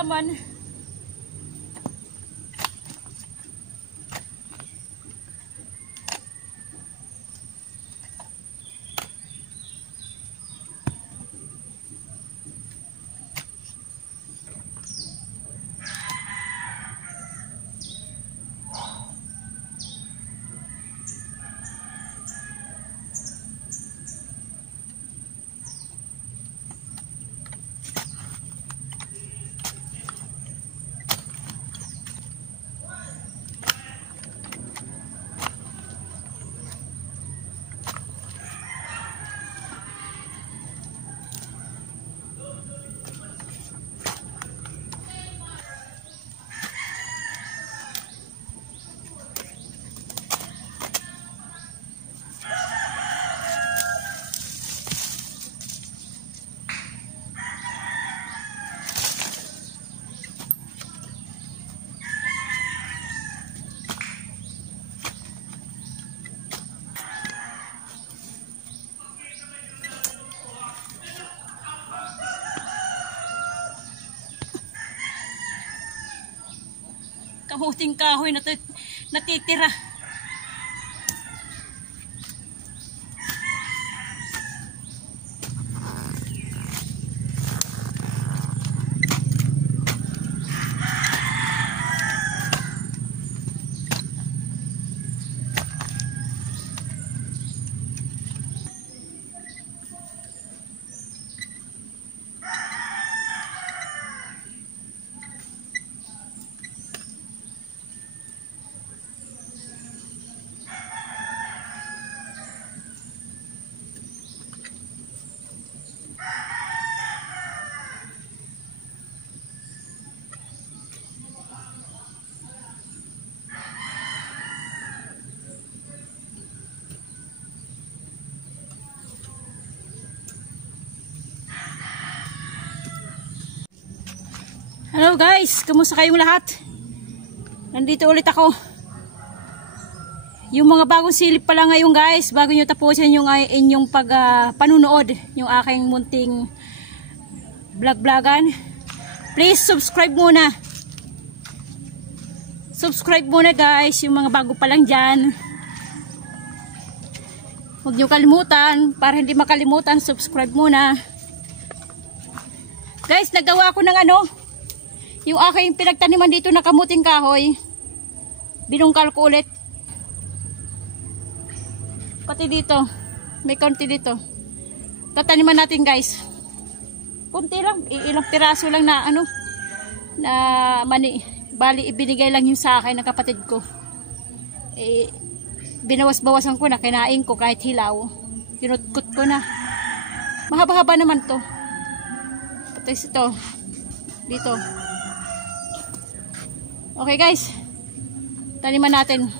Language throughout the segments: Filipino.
halaman. Kamuting kahoy natitira. Hello guys, kumusta kayong lahat? Nandito ulit ako. Yung mga bagong silip pala ngayon guys, bago nyo tapusin yung inyong panunood, yung aking munting vlog-vlogan, please subscribe muna. Subscribe muna guys, yung mga bago pa lang dyan. Huwag nyo kalimutan, para hindi makalimutan, subscribe muna. Guys, nagawa ko ng yung aking pinagtaniman dito na kamuting kahoy. Binungkal ko ulit. Pati dito, may konti dito. Tataniman natin guys. Kunti lang, ilang piraso lang na na mani. Bali, ibinigay lang yung sa akin ng kapatid ko. Binawas-bawasan ko na, kinain ko kahit hilaw. Pinutkot ko na. Mahaba-haba naman to. Pati ito. Dito. Okay guys, taniman natin.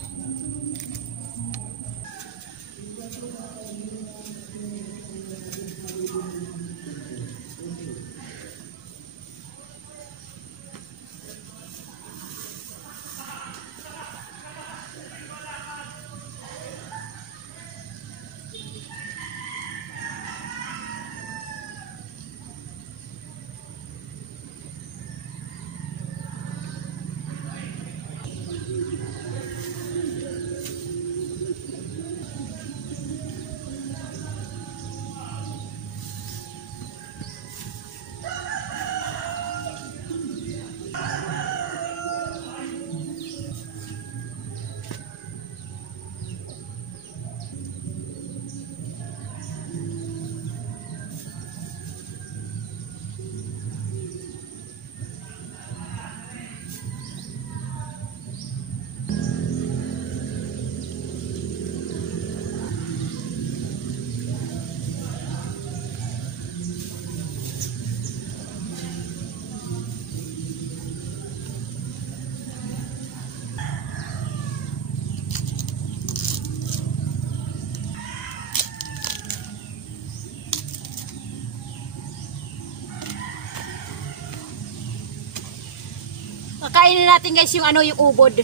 Kakainin natin guys yung yung ubod.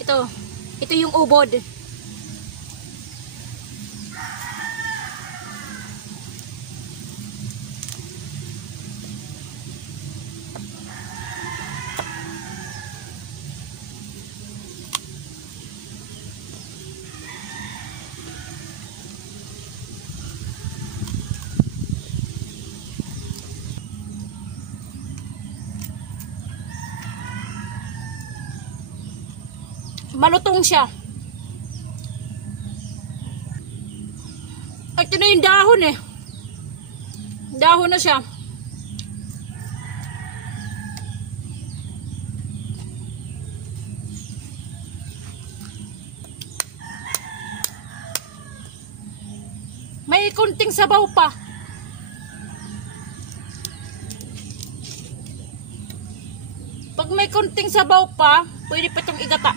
Ito yung ubod. malutong siya. Ito na yung dahon eh. Dahon na siya. May kunting sabaw pa. Pag may kunting sabaw pa, pwede pa itong igata.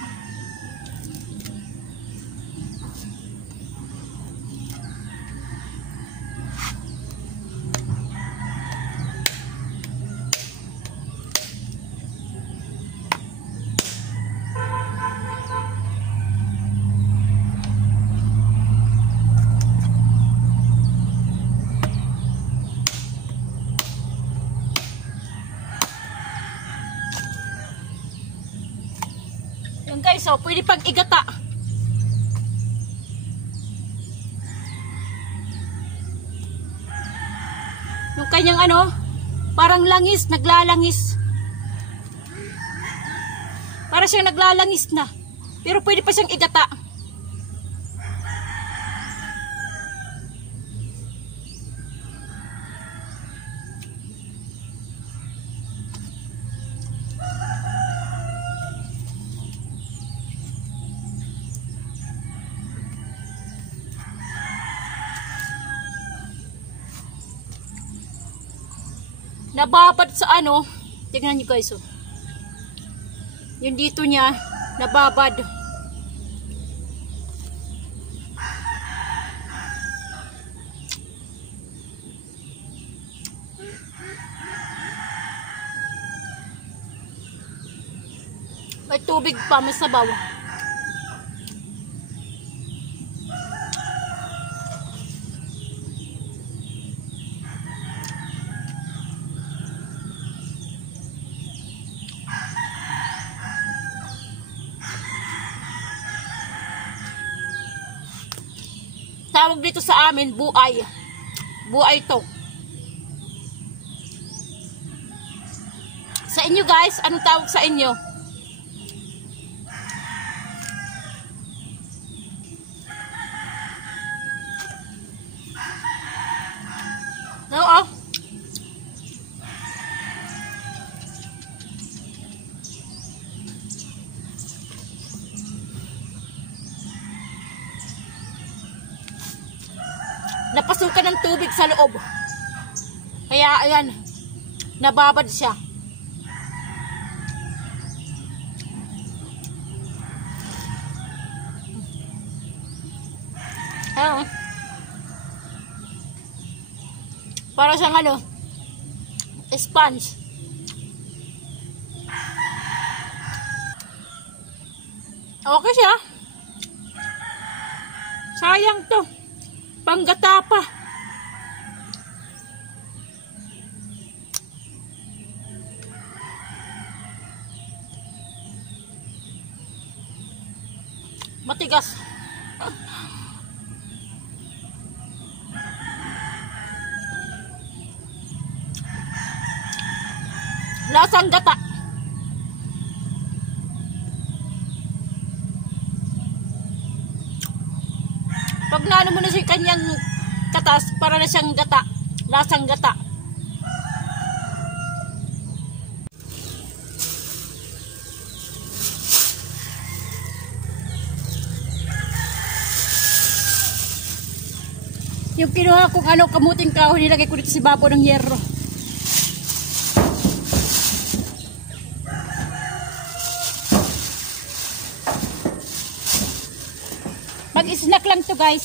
Yung guys, oh, pwede pag igata. Yung kanyang ano, parang langis, naglalangis. Para siyang naglalangis na. Pero pwede pa siyang igata. Nababad sa ano, tignan nyo guys, oh. Yung dito niya, nababad. May tubig pa, may sabaw. Tawag dito sa amin, buay. Buay to. Sa inyo guys, anong tawag sa inyo? Oo. Napasukan ng tubig sa loob. Kaya ayan, nababad siya. Ayan. Para siyang ano, sponge. Okay siya. Sayang to. Panggata pa. Matigas. Lasang gata. Pag naano mo na si kanyang katas, para na siyang gata. Lasang gata. Yung kinuha kong ano, kamuting kahoy, nilagay ko dito si babo ng yerro. Mag-snack lang to guys.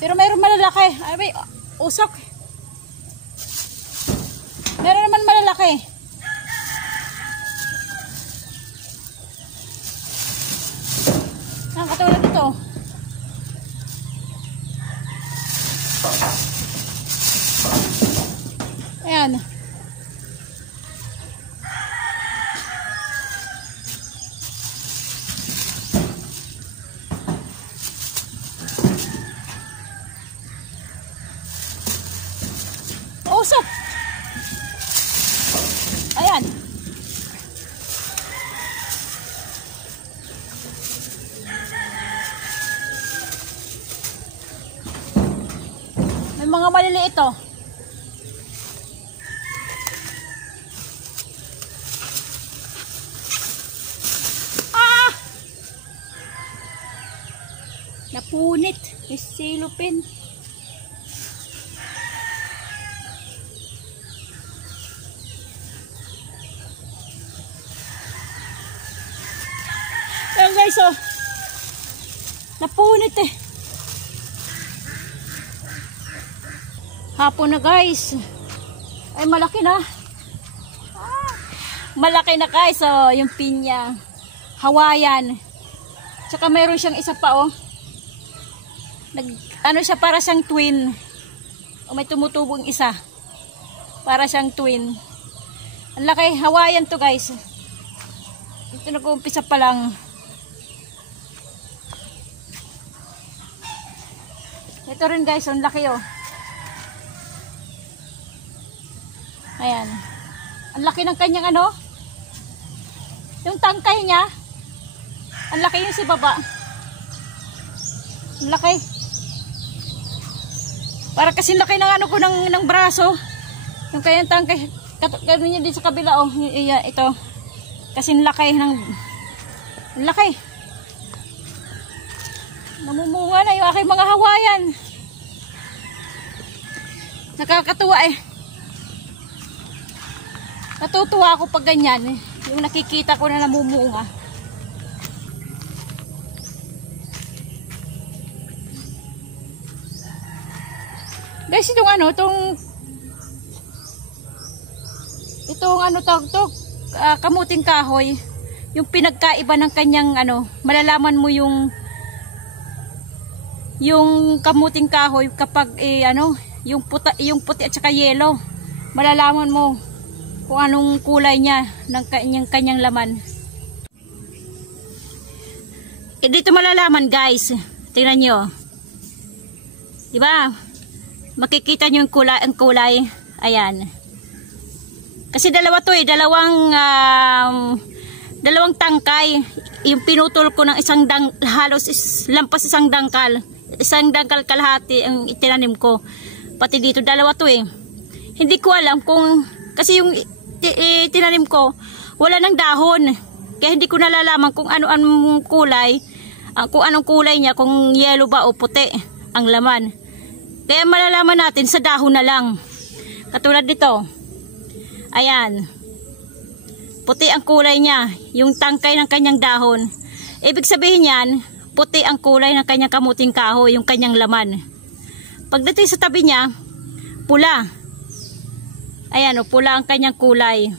Pero mayroon malalaki. Ay, may usok. Meron naman malalaki. Ang katulad dito. Ayan. usok. Ayan. May mga maliliit ito. Napunit. May silupin. Ayan guys, oh. Napunit eh. Hapon na guys. Ay malaki na. Malaki na guys, oh. Yung pinya. Hawaiian. Tsaka mayroon siyang isa pa, oh. Ano siya, para siyang twin. O may tumutubong isa. Para siyang twin. Ang laki, Hawaiian to guys. Ito nag-uumpisa pa lang. Ito rin guys, ang laki oh. Ayan. Ang laki ng kanyang ano. Yung tangkay niya. Ang laki yung si baba. Ang laki. Para kasi laki ng ano ko ng braso. Yung kayang tangkay. Gano'n niya din sa kabila oh. Ito. Kasi laki ng laki. Namumunga na yung aking mga Hawaiian. Nakakatuwa eh. Natutuwa ako pag ganyan eh. Yung nakikita ko na namumunga. Guys, itong ano, itong ano tawag to, kamuting kahoy, yung pinagkaiba ng kanyang ano, malalaman mo yung kamuting kahoy kapag ano, yung puti at saka yellow, malalaman mo kung anong kulay niya ng kanyang laman. Dito malalaman guys, tingnan nyo, di ba? Makikita nyo yung kulay, ayan. Kasi dalawa to eh, dalawang tangkay. Yung pinutol ko ng halos lampas isang dangkal kalahati ang itinanim ko. Pati dito dalawa to eh. Hindi ko alam kung, kasi yung itinanim ko, wala ng dahon. Kaya hindi ko nalalaman kung anong kulay, kung anong kulay niya, kung yellow ba o puti ang laman. Kaya malalaman natin sa dahon na lang. Katulad dito. Ayan. Puti ang kulay niya. Yung tangkay ng kanyang dahon. Ibig sabihin yan, puti ang kulay ng kanyang kamuting kahoy, yung kanyang laman. Pagdating sa tabi niya, pula. Ayan o, pula ang kanyang kulay.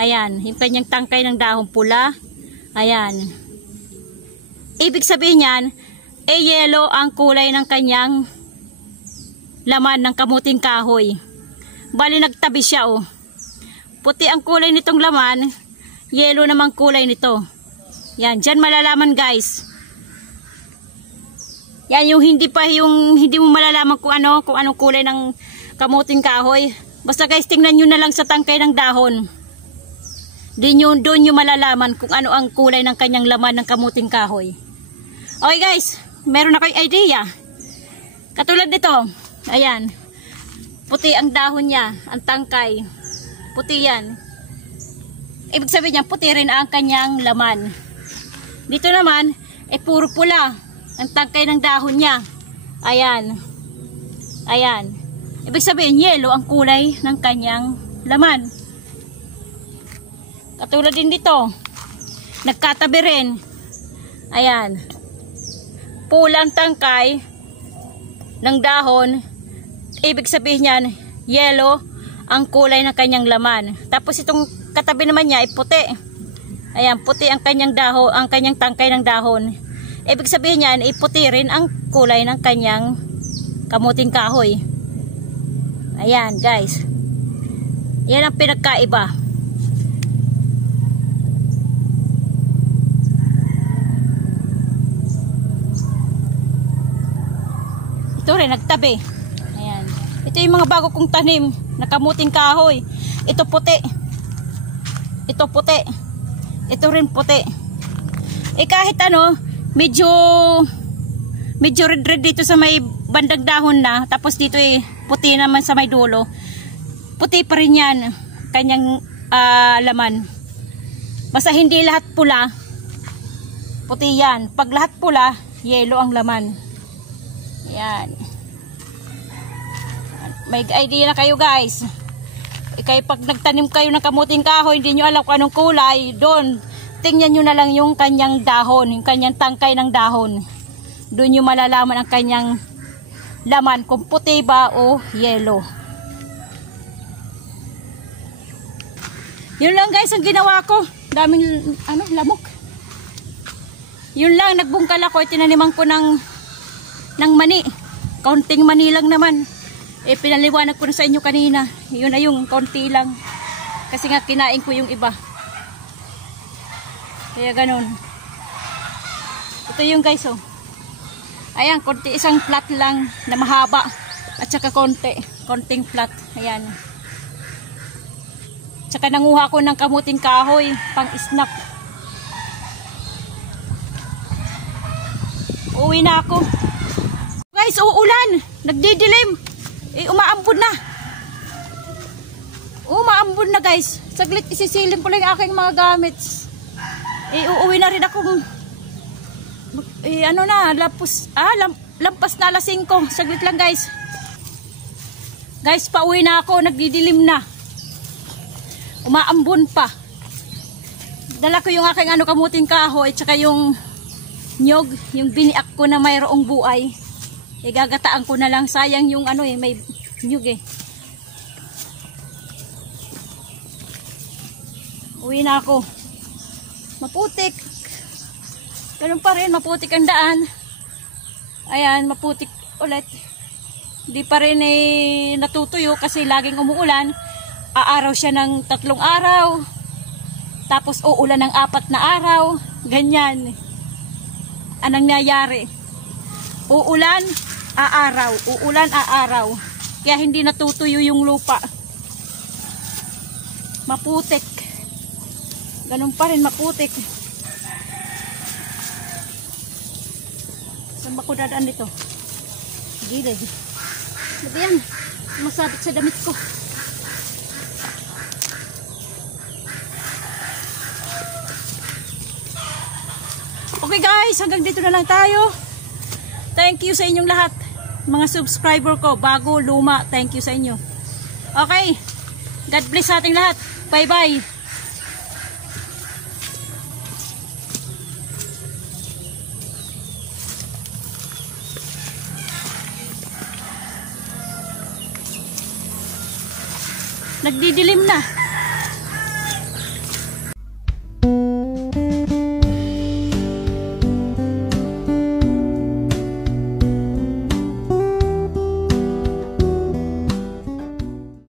Ayan. Yung kanyang tangkay ng dahon, pula. Ayan. Ibig sabihin yan, yellow ang kulay ng kanyang laman ng kamuting kahoy. Bali nagtabi siya oh. Puti ang kulay nitong laman, yellow namang kulay nito. Yan, dyan malalaman guys. Yan yung hindi mo malalaman kung anong kulay ng kamuting kahoy. Basta guys, tingnan nyo na lang sa tangkay ng dahon. Doon nyo malalaman kung ano ang kulay ng kanyang laman ng kamuting kahoy. Okay guys, meron na kayong idea. Katulad nito. Ayan. Puti ang dahon niya, ang tangkay. Puti yan. Ibig sabihin niya, puti rin ang kanyang laman. Dito naman, puro pula. Ang tangkay ng dahon niya. Ayan. Ayan. Ibig sabihin, yellow ang kulay ng kanyang laman. Katulad din dito. Nagkatabi rin. Ayan. Pulang tangkay ng dahon. Ibig sabihin niyan, yellow ang kulay ng kanyang laman. Tapos itong katabi naman niya ay puti. Ayan, puti ang kanyang dahon, ang kanyang tangkay ng dahon. Ibig sabihin niyan, puti rin ang kulay ng kanyang kamuting kahoy. Ayan, guys. Yan ang pinagkaiba. Ito rin, nagtabi. Ayan. Ito yung mga bago kong tanim na kamuting kahoy. Ito puti. Ito puti. Ito rin puti. Eh kahit ano, medyo red dito sa may bandang dahon na. Tapos dito puti naman sa may dulo. Puti pa rin yan. Kanyang laman. Basta hindi lahat pula. Puti yan. Pag lahat pula, yellow ang laman. Yan. May idea na kayo guys. Kaya pag nagtanim kayo ng kamuting kahoy, hindi nyo alam kung anong kulay, doon, tingnan nyo na lang yung kanyang dahon, yung kanyang tangkay ng dahon. Doon nyo malalaman ang kanyang laman, kung puti ba o yellow. Yun lang guys ang ginawa ko. Daming lamok. Yun lang, nagbungkal ako, tinaniman ko ng mani. Kaunting mani lang naman. Pinaliwanag ko na sa inyo kanina. Yun na yung kaunti lang. Kasi nga kinain ko yung iba. Kaya ganun. Ito yung guys oh. Ayan, konti, isang plat lang na mahaba. At saka konting plat. Ayan. Tsaka nanguha ko ng kamuting kahoy pang snack. Uwi na ako. Guys, uulan. Nagdidilim. Umaambon na. Umaambon na guys. Saglit isisilin ko lang yung aking mga gamit. Uuwi na rin ako. Lampas na alas 5. Saglit lang guys. Guys, pauwi na ako. Nagdidilim na. Umaambon pa. Dala ko yung aking kamuting kahoy. Tsaka yung nyog. Yung biniak ko na mayroong buay. Gagataan ko na lang. Sayang yung may nyug Uwi na ako. Maputik. Ganun pa rin. Maputik ang daan. Ayan, maputik ulit. Di pa rin natutuyo kasi laging umuulan. Aaraw siya ng 3 araw. Tapos uulan ng 4 na araw. Ganyan. Anong nangyayari? Uulan, aaraw. Uulan, aaraw. Kaya hindi natutuyo yung lupa. Maputik. Ganun pa rin, maputik. Saan ba ko dadaan dito? Gilid. Ito yan. Masabit sa damit ko. Okay guys, hanggang dito na lang tayo. Thank you sa inyong lahat. Mga subscriber ko, bago, luma, thank you sa inyo. Okay. God bless sa ating lahat. Bye-bye. Nagdidilim na.